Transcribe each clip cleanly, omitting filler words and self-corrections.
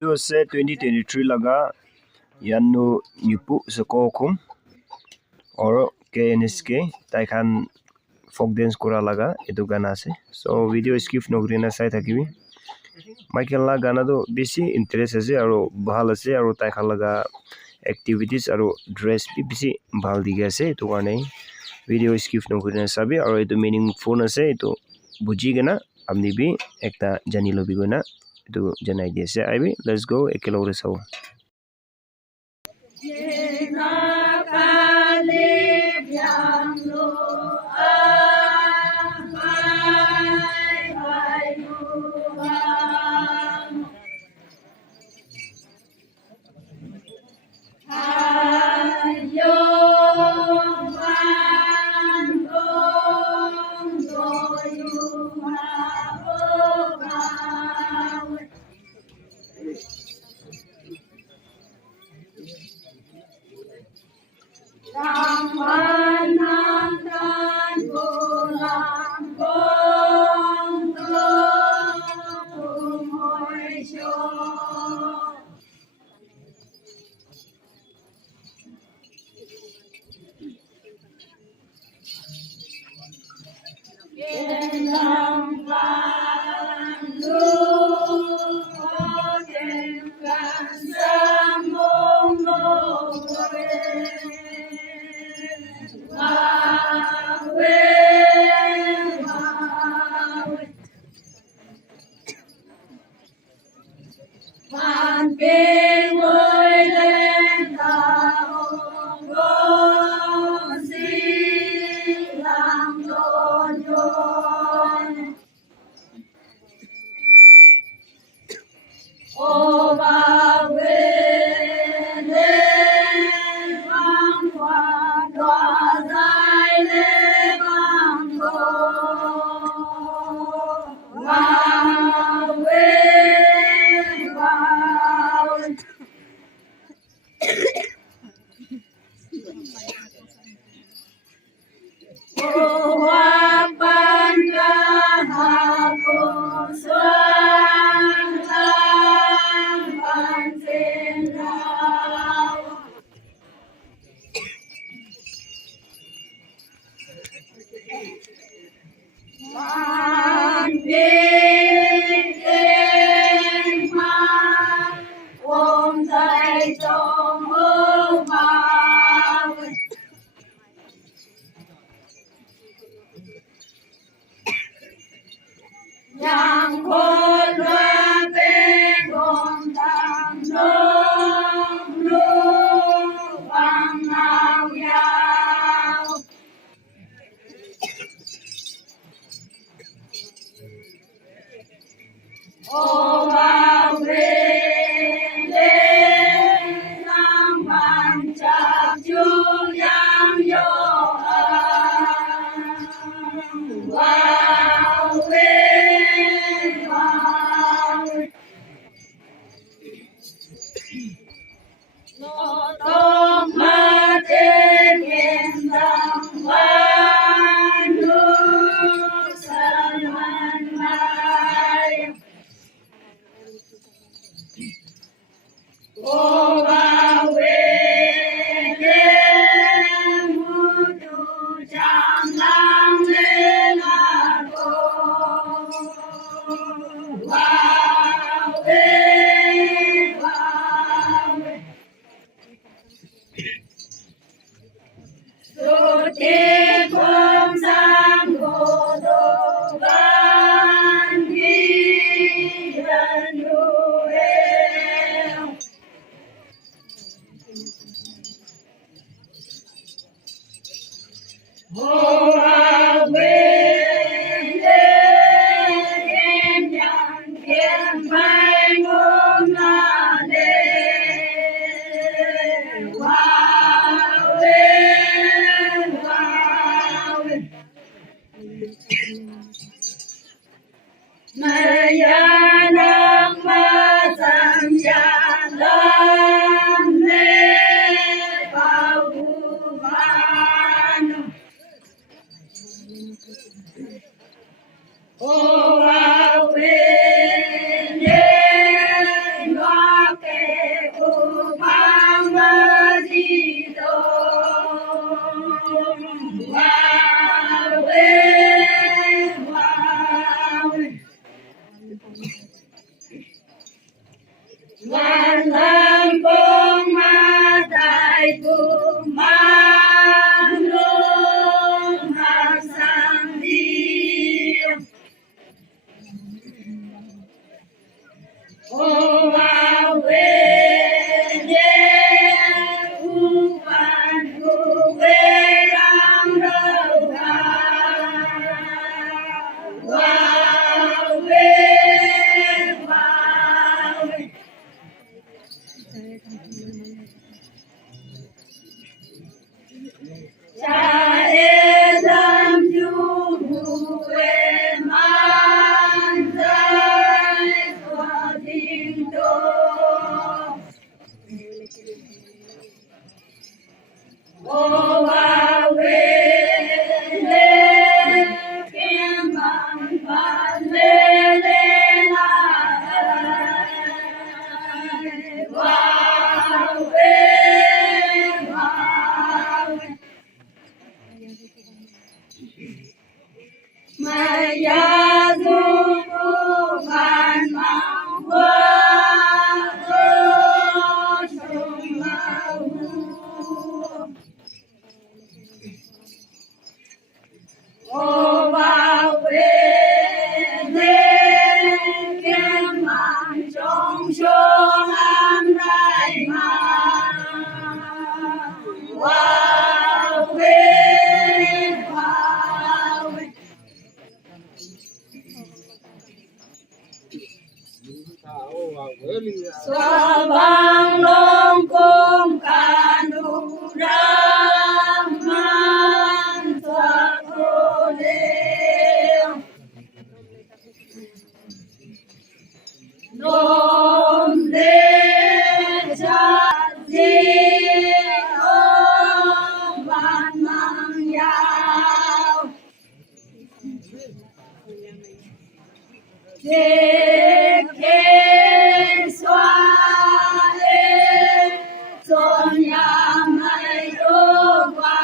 Video se 2023 laga Yanu Nipu Sako Khum or KNSK Taikan folk dance kora laga etu gana ase. So video skip nogrina sai thakibi. Michael la gana do bisi interest ase aro bhal ase aro taikhan laga activities aro dress bi bisi bhal dikhi ase etu karne video skip nogrina sabi aro etu meaningful ase etu buji gena amni bi ekta jani lobi gona etu janai di ase aibi let's go ekelogre saw วันลำปงมาได้กุมารลงมาสังเดียวโอวาเวเยอุปันตุเวรังโรหาวาเววาเวชาเอดัมยูเวมันใจสวาดิงโตโอวาเวเลเกมบังปันเลเลลาวาเววาเวมายาสุขุมันมังวะโตชุมาหูโอวาเวเนเกมันจงชงอันไรมาวาเววาเวสว่างลงกุมการุรามันสักโคเลวลมเดชะสีโอบ้านมังยาวเจเคสวาเอจนยาไม่รู้ว่า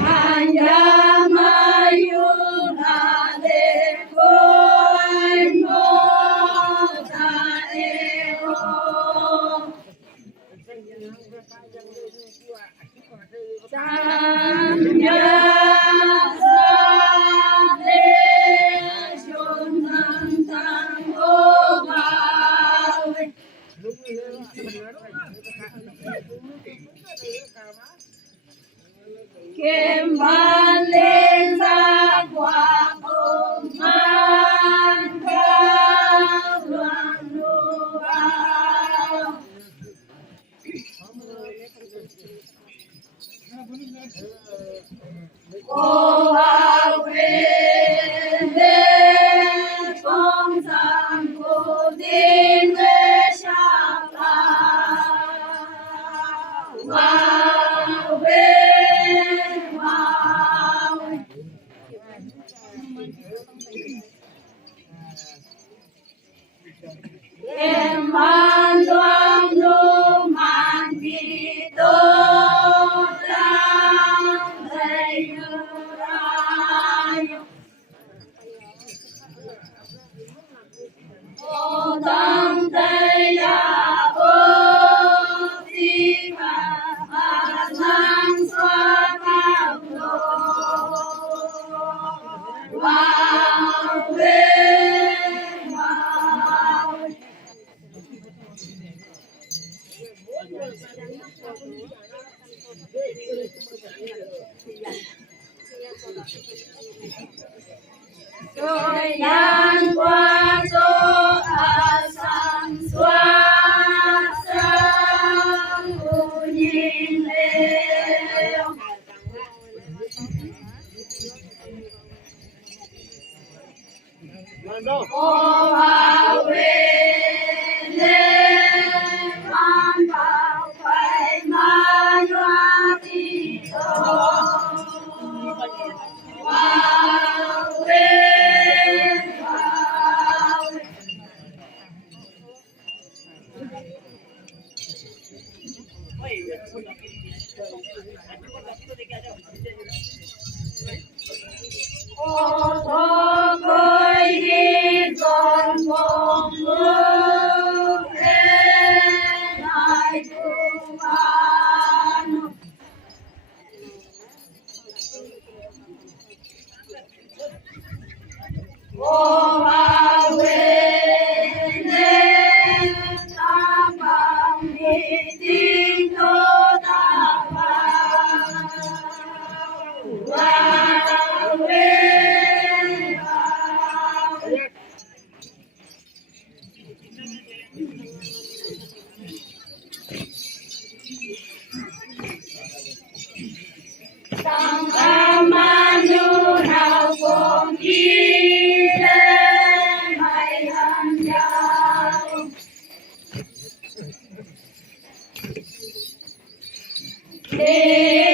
ปัญญามาอยู่นาเดโกยโมตาเอโอสัญญาสาเดชนทังทังโอบาเวเกมบาเลนซากว่าโอมันกาวันนูราโอวาเวเดปองสังโฆดินเวชาลาวาเววาเวเอ็มมันดวงดูมันกิโตตังเตยุรายโอตังเตยาโอติมาอาสังสวะกัมโลวาเววาเวโดยยังกว่าโตอาสังสวาสังอุญิเลวโอวาเวเลมันเป่าไฟมันวาติโตวาเววาเวโอ thọ khơi đi giòn vòng bước lên hai phương an ô ba quên lên ta bằng đi tin đô ta bằng ba quên Sang Amanu nào cùng đi lên mây hàng dạo đi